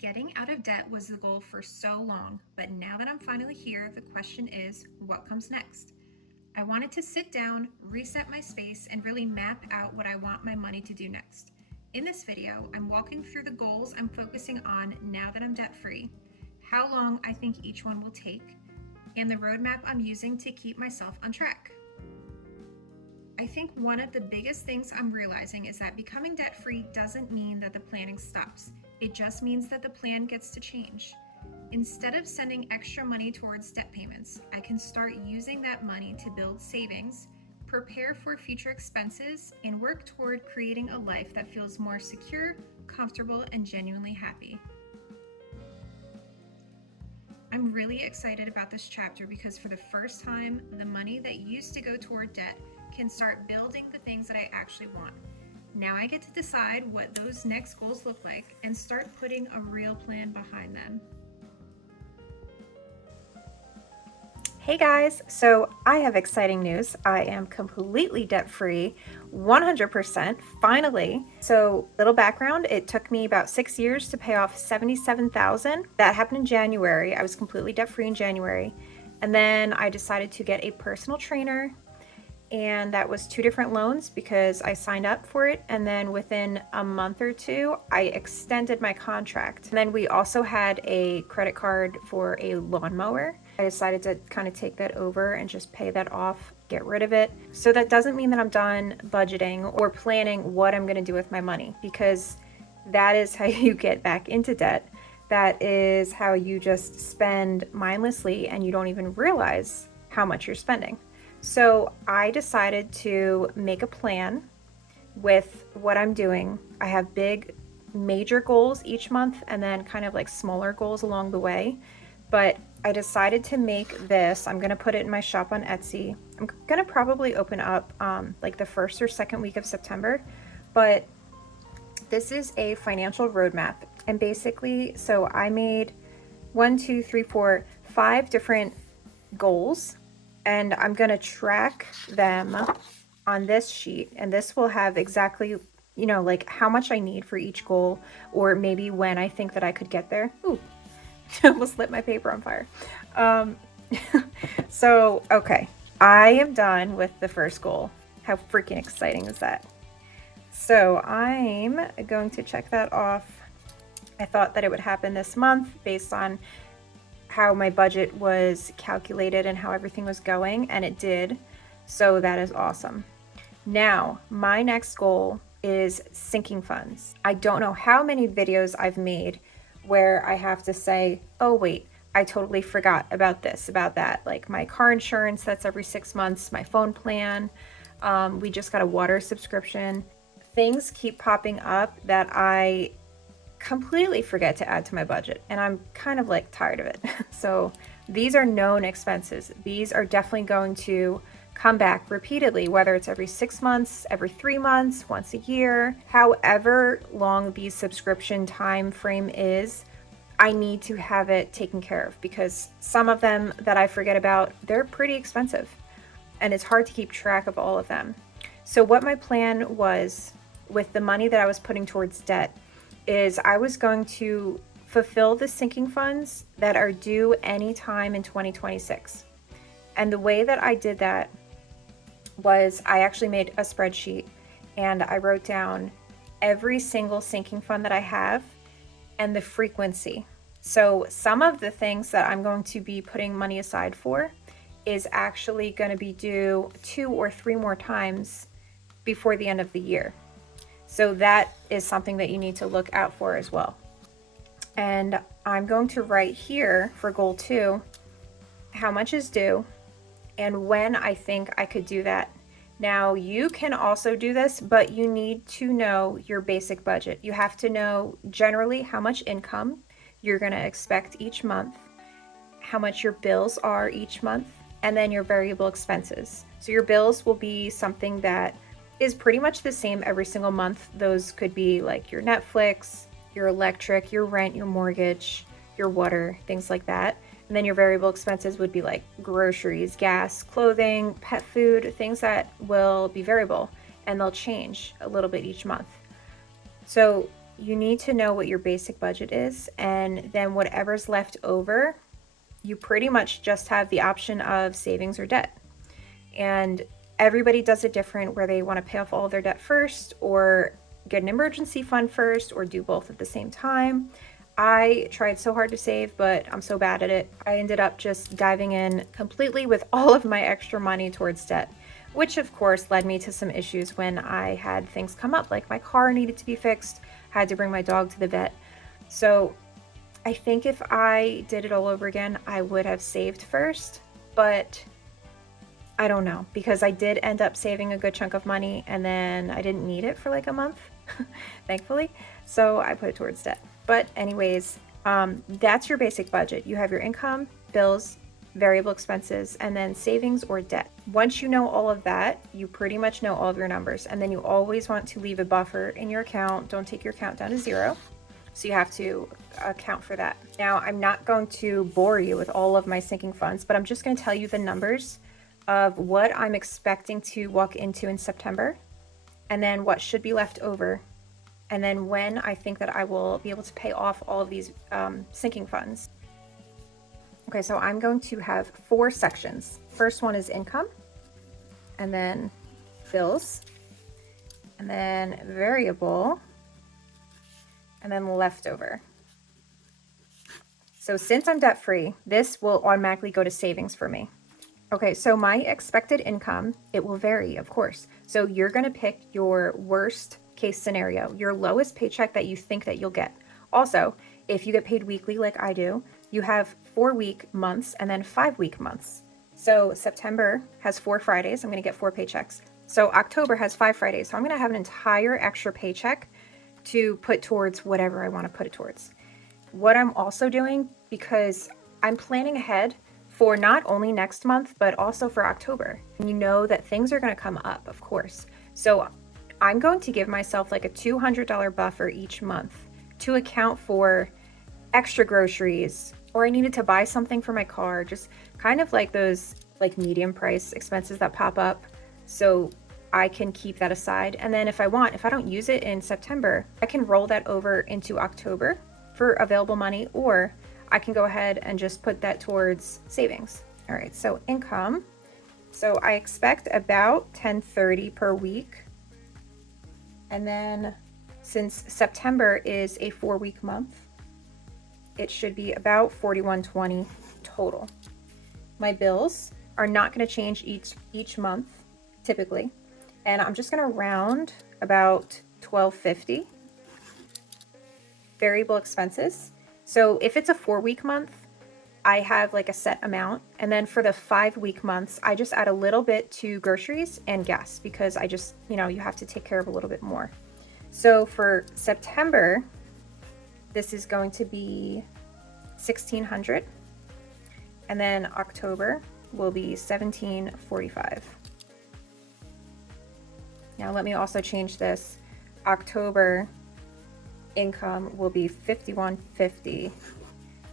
Getting out of debt was the goal for so long, but now that I'm finally here, the question is what comes next? I wanted to sit down, reset my space, and really map out what I want my money to do next. In this video, I'm walking through the goals I'm focusing on now that I'm debt free, how long I think each one will take, and the roadmap I'm using to keep myself on track. I think one of the biggest things I'm realizing is that becoming debt free doesn't mean that the planning stops. It just means that the plan gets to change. Instead of sending extra money towards debt payments, I can start using that money to build savings, prepare for future expenses, and work toward creating a life that feels more secure, comfortable, and genuinely happy. I'm really excited about this chapter because for the first time, the money that used to go toward debt can start building the things that I actually want. Now I get to decide what those next goals look like and start putting a real plan behind them. Hey guys, so I have exciting news. I am completely debt-free, 100%, finally. So little background, it took me about 6 years to pay off $77,000. That happened in January. I was completely debt-free in January. And then I decided to get a personal trainer, and that was 2 different loans because I signed up for it, and then within a month or 2 I extended my contract. And then we also had a credit card for a lawnmower. I decided to kind of take that over and just pay that off, get rid of it. So that doesn't mean that I'm done budgeting or planning what I'm going to do with my money, because that is how you get back into debt. That is how you just spend mindlessly and you don't even realize how much you're spending. So I decided to make a plan with what I'm doing. I have big, major goals each month and then kind of like smaller goals along the way. But I decided to make this. I'm going to put it in my shop on Etsy. I'm going to probably open up like the first or second week of September. But this is a financial roadmap. And basically, so I made 5 different goals. And I'm going to track them on this sheet, and this will have exactly, like how much I need for each goal, or maybe when I think that I could get there. Ooh, almost lit my paper on fire. So, okay, I am done with the first goal. How freaking exciting is that? So I'm going to check that off. I thought that it would happen this month based on how my budget was calculated and how everything was going, and it did. So that is awesome. Now, my next goal is sinking funds. I don't know how many videos I've made where I have to say, oh wait, I totally forgot about this, about that. Like my car insurance, that's every 6 months, my phone plan. We just got a water subscription. Things keep popping up that I completely forget to add to my budget, and I'm kind of like tired of it. So these are known expenses. These are definitely going to come back repeatedly, whether it's every 6 months, every 3 months, once a year, however long the subscription time frame is. I need to have it taken care of because some of them that I forget about, they're pretty expensive and it's hard to keep track of all of them. So what my plan was with the money that I was putting towards debt is I was going to fulfill the sinking funds that are due anytime in 2026. And the way that I did that was I actually made a spreadsheet and I wrote down every single sinking fund that I have and the frequency. So some of the things that I'm going to be putting money aside for is actually going to be due 2 or 3 more times before the end of the year. So that is something that you need to look out for as well. And I'm going to write here for goal 2, how much is due and when I think I could do that. Now you can also do this, but you need to know your basic budget. You have to know generally how much income you're going to expect each month, how much your bills are each month, and then your variable expenses. So your bills will be something that is pretty much the same every single month. Those could be like your Netflix, your electric, your rent, your mortgage, your water, things like that. And then your variable expenses would be like groceries, gas, clothing, pet food, things that will be variable and they'll change a little bit each month. So you need to know what your basic budget is, and then whatever's left over, you pretty much just have the option of savings or debt. And everybody does it different, where they want to pay off all of their debt first, or get an emergency fund first, or do both at the same time. I tried so hard to save, but I'm so bad at it. I ended up just diving in completely with all of my extra money towards debt, which of course led me to some issues when I had things come up, like my car needed to be fixed, had to bring my dog to the vet. So I think if I did it all over again, I would have saved first, but I don't know, because I did end up saving a good chunk of money, and then I didn't need it for like a month, thankfully. So I put it towards debt. But anyways, that's your basic budget. You have your income, bills, variable expenses, and then savings or debt. Once you know all of that, you pretty much know all of your numbers. And then you always want to leave a buffer in your account. Don't take your account down to zero. So you have to account for that. Now, I'm not going to bore you with all of my sinking funds, but I'm just going to tell you the numbers of what I'm expecting to walk into in September, and then what should be left over, and then when I think that I will be able to pay off all of these sinking funds. Okay, so I'm going to have 4 sections. First one is income, and then bills, and then variable, and then leftover. So since I'm debt free, this will automatically go to savings for me. Okay, so my expected income, it will vary, of course. So you're going to pick your worst case scenario, your lowest paycheck that you think that you'll get. Also, if you get paid weekly like I do, you have 4-week months and then 5-week months. So September has 4 Fridays. I'm going to get 4 paychecks. So October has 5 Fridays. So I'm going to have an entire extra paycheck to put towards whatever I want to put it towards. What I'm also doing, because I'm planning ahead for not only next month, but also for October. And you know that things are going to come up, of course. So I'm going to give myself like a $200 buffer each month to account for extra groceries, or I needed to buy something for my car, just kind of like those like medium price expenses that pop up. So I can keep that aside. And then if I don't use it in September, I can roll that over into October for available money, or I can go ahead and just put that towards savings. All right, so income. So I expect about $10.30 per week. And then since September is a 4-week month, it should be about $41.20 total. My bills are not going to change each month typically, and I'm just going to round about $12.50. Variable expenses. So if it's a 4-week month, I have like a set amount, and then for the 5-week months, I just add a little bit to groceries and gas, because I just, you have to take care of a little bit more. So for September, this is going to be $1,600, and then October will be $1,745. Now let me also change this. October income will be $51.50,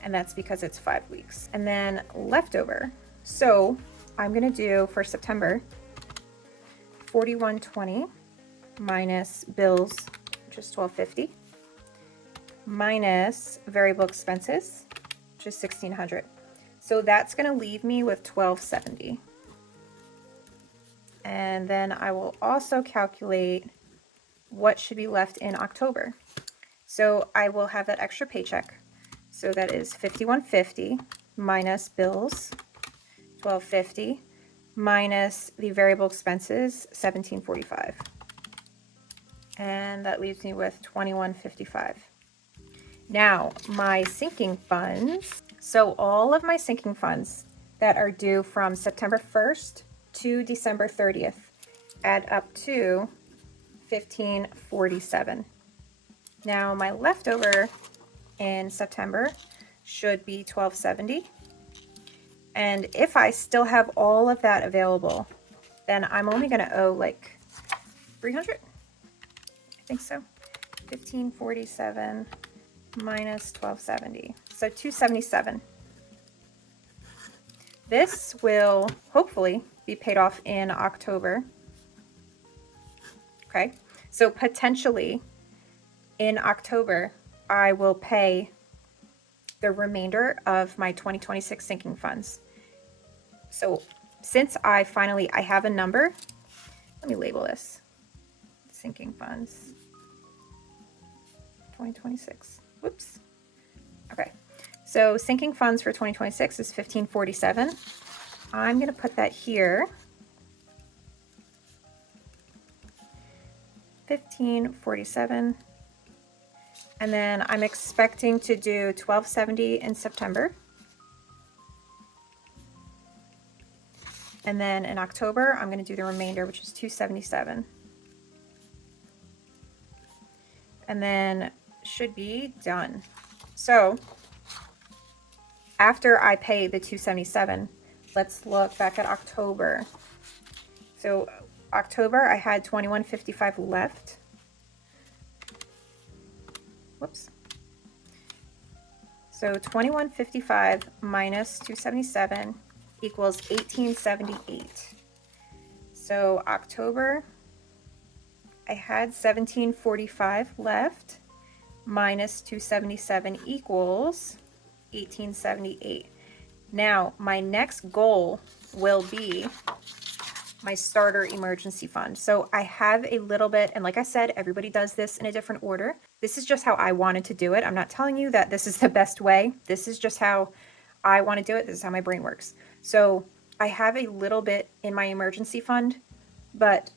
and that's because it's 5 weeks. And then leftover. So I'm gonna do for September $41.20 minus bills, which is $12.50, minus variable expenses, which is $1,600. So that's gonna leave me with $12.70. And then I will also calculate what should be left in October. So I will have that extra paycheck. So that is $51.50 minus bills, $12.50, minus the variable expenses, $17.45. And that leaves me with $21.55. Now, my sinking funds. So all of my sinking funds that are due from September 1st to December 30th add up to $15.47. Now my leftover in September should be $12.70. And if I still have all of that available, then I'm only going to owe like $300. I think so. $15.47 minus $12.70. So $277. This will hopefully be paid off in October. Okay. So potentially In October, I will pay the remainder of my 2026 sinking funds. So since I have a number, let me label this sinking funds 2026. Whoops. Okay. So sinking funds for 2026 is 1547. I'm going to put that here. 1547. And then I'm expecting to do 1270 in September. And then in October, I'm going to do the remainder, which is 277. And then should be done. So after I pay the 277, let's look back at October. So October, I had 2155 left. Whoops. So 2155 minus 277 equals 1878. So October, I had 1745 left minus 277 equals 1878. Now, my next goal will be my starter emergency fund. So I have a little bit, and like I said, everybody does this in a different order. This is just how I wanted to do it. I'm not telling you that this is the best way. This is just how I want to do it. This is how my brain works. So I have a little bit in my emergency fund, but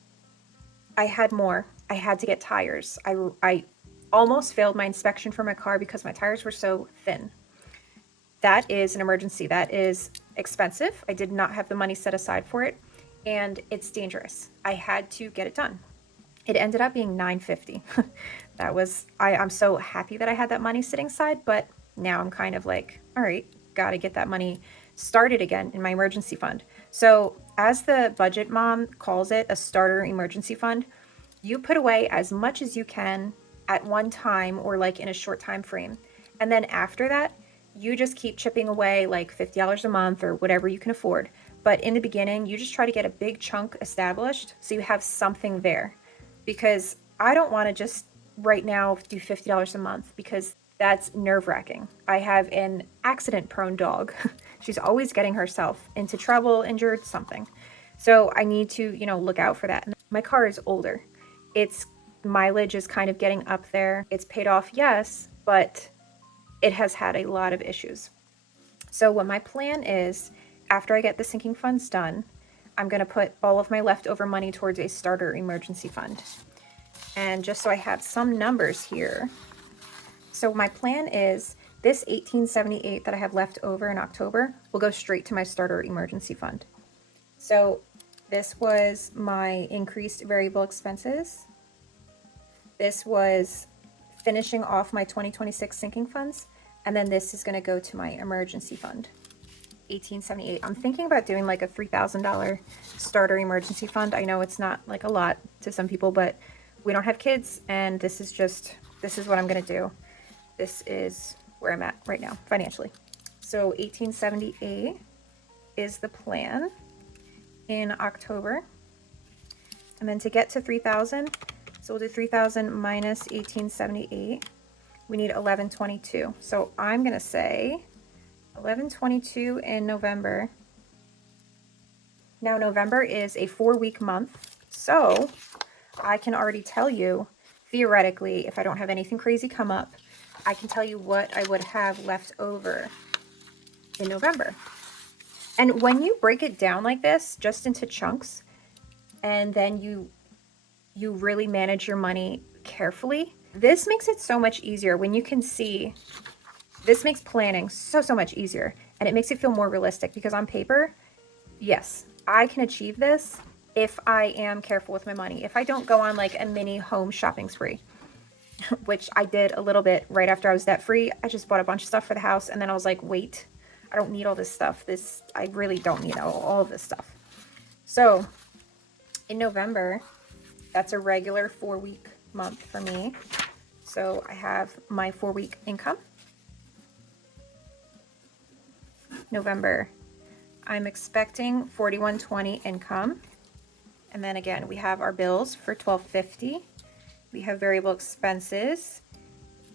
I had more. I had to get tires. I almost failed my inspection for my car because my tires were so thin. That is an emergency. That is expensive. I did not have the money set aside for it, and it's dangerous. I had to get it done. It ended up being $950. That was, I'm so happy that I had that money sitting aside, but now I'm kind of like, all right, got to get that money started again in my emergency fund. So as the budget mom calls it, a starter emergency fund, you put away as much as you can at one time or like in a short time frame. And then after that, you just keep chipping away like $50 a month or whatever you can afford. But in the beginning, you just try to get a big chunk established so you have something there. Because I don't want to just right now do $50 a month because that's nerve-wracking. I have an accident-prone dog. She's always getting herself into trouble, injured, something. So I need to, look out for that. And my car is older. Its mileage is kind of getting up there. It's paid off, yes, but it has had a lot of issues. So what my plan is, after I get the sinking funds done, I'm going to put all of my leftover money towards a starter emergency fund. And just so I have some numbers here. So my plan is this 1878 that I have left over in October will go straight to my starter emergency fund. So this was my increased variable expenses. This was finishing off my 2026 sinking funds. And then this is going to go to my emergency fund. 1878. I'm thinking about doing like a $3,000 starter emergency fund. I know it's not like a lot to some people, but we don't have kids, and this is what I'm going to do. This is where I'm at right now financially. So 1878 is the plan in October. And then to get to 3,000, so we'll do 3,000 minus 1878. We need 1122. So I'm going to say 1122 in November. Now November is a 4-week month, so I can already tell you, theoretically, if I don't have anything crazy come up, I can tell you what I would have left over in November. And when you break it down like this, just into chunks, and then you really manage your money carefully, this makes it so much easier when you can see. This makes planning so much easier, and it makes it feel more realistic because on paper, yes, I can achieve this if I am careful with my money. If I don't go on like a mini home shopping spree, which I did a little bit right after I was debt free. I just bought a bunch of stuff for the house, and then I was like, wait, I don't need all this stuff. I really don't need all of this stuff. So in November, that's a regular 4-week month for me. So I have my 4-week income. November, I'm expecting 4120 income. And then again, we have our bills for $1250. We have variable expenses.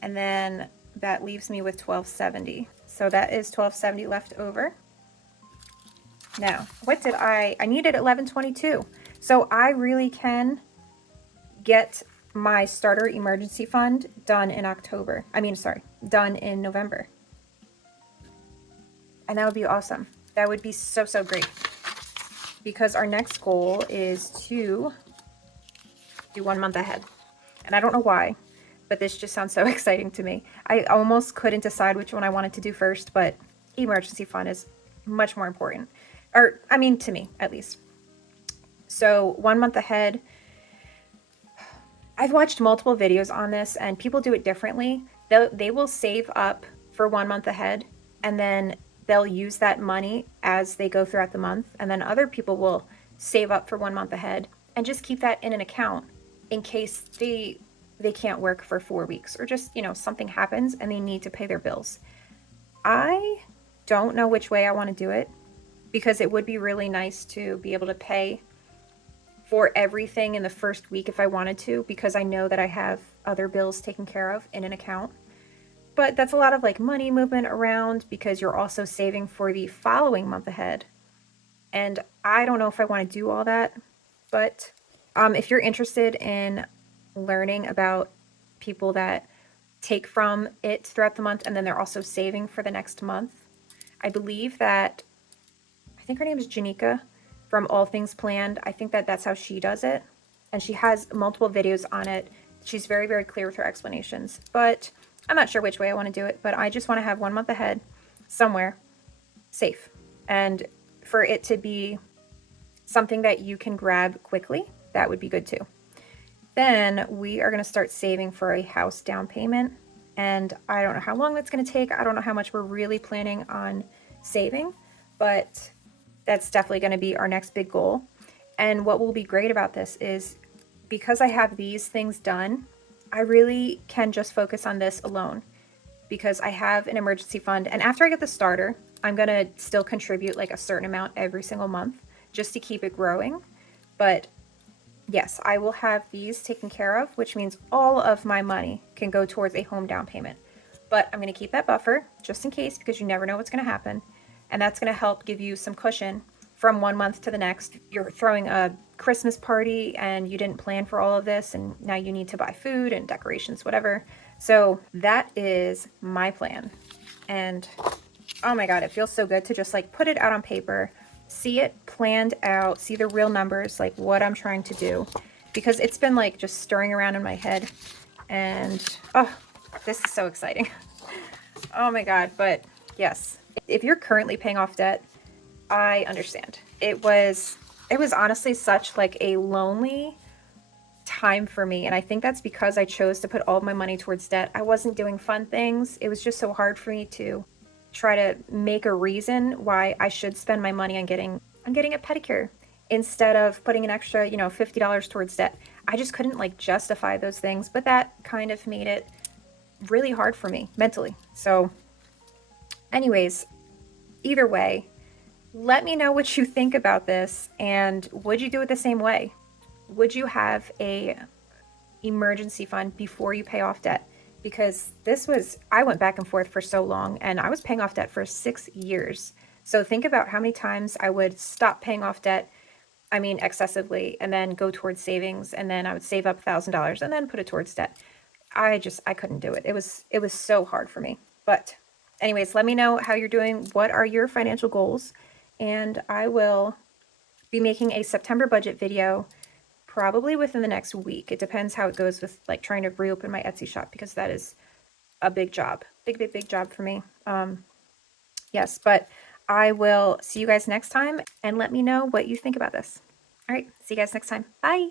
And then that leaves me with $12.70. So that is $12.70 left over. Now, what did I needed $11.22. So I really can get my starter emergency fund done in October. Done in November. And that would be awesome. That would be so, so great. Because our next goal is to do 1 month ahead. And I don't know why, but this just sounds so exciting to me. I almost couldn't decide which one I wanted to do first, but emergency fund is much more important. Or, I mean, to me, at least. So 1 month ahead, I've watched multiple videos on this and people do it differently. They will save up for 1 month ahead and then they'll use that money as they go throughout the month. And then other people will save up for 1 month ahead and just keep that in an account in case they can't work for 4 weeks or just, something happens and they need to pay their bills. I don't know which way I want to do it because it would be really nice to be able to pay for everything in the first week if I wanted to, because I know that I have other bills taken care of in an account. But that's a lot of like money movement around because you're also saving for the following month ahead. And I don't know if I want to do all that, but if you're interested in learning about people that take from it throughout the month and then they're also saving for the next month, I think her name is Janika from All Things Planned. I think that's how she does it. And she has multiple videos on it. She's very, very clear with her explanations. But I'm not sure which way I want to do it. But I just want to have 1 month ahead somewhere safe. And for it to be something that you can grab quickly, that would be good too. Then we are going to start saving for a house down payment. And I don't know how long that's going to take. I don't know how much we're really planning on saving. But that's definitely going to be our next big goal. And what will be great about this is because I have these things done, I really can just focus on this alone because I have an emergency fund. And after I get the starter, I'm going to still contribute like a certain amount every single month just to keep it growing. But yes, I will have these taken care of, which means all of my money can go towards a home down payment. But I'm going to keep that buffer just in case because you never know what's going to happen. And that's going to help give you some cushion from 1 month to the next. You're throwing a Christmas party and you didn't plan for all of this and now you need to buy food and decorations, whatever. So that is my plan. And oh my God, it feels so good to just like put it out on paper, see it planned out, see the real numbers, like what I'm trying to do, because it's been like just stirring around in my head. And oh, this is so exciting. Oh my God. But yes, if you're currently paying off debt, I understand. It was honestly such like a lonely time for me. And I think that's because I chose to put all of my money towards debt. I wasn't doing fun things. It was just so hard for me to try to make a reason why I should spend my money on getting a pedicure instead of putting an extra, $50 towards debt. I just couldn't like justify those things, but that kind of made it really hard for me mentally. So anyways, either way, let me know what you think about this, and would you do it the same way? Would you have a emergency fund before you pay off debt? Because I went back and forth for so long and I was paying off debt for 6 years. So think about how many times I would stop paying off debt, excessively, and then go towards savings, and then I would save up $1,000 and then put it towards debt. I couldn't do it. It was so hard for me. But anyways, let me know how you're doing. What are your financial goals? And I will be making a September budget video probably within the next week. It depends how it goes with like trying to reopen my Etsy shop because that is a big job. Big job for me. Yes, but I will see you guys next time and let me know what you think about this. All right, see you guys next time. Bye.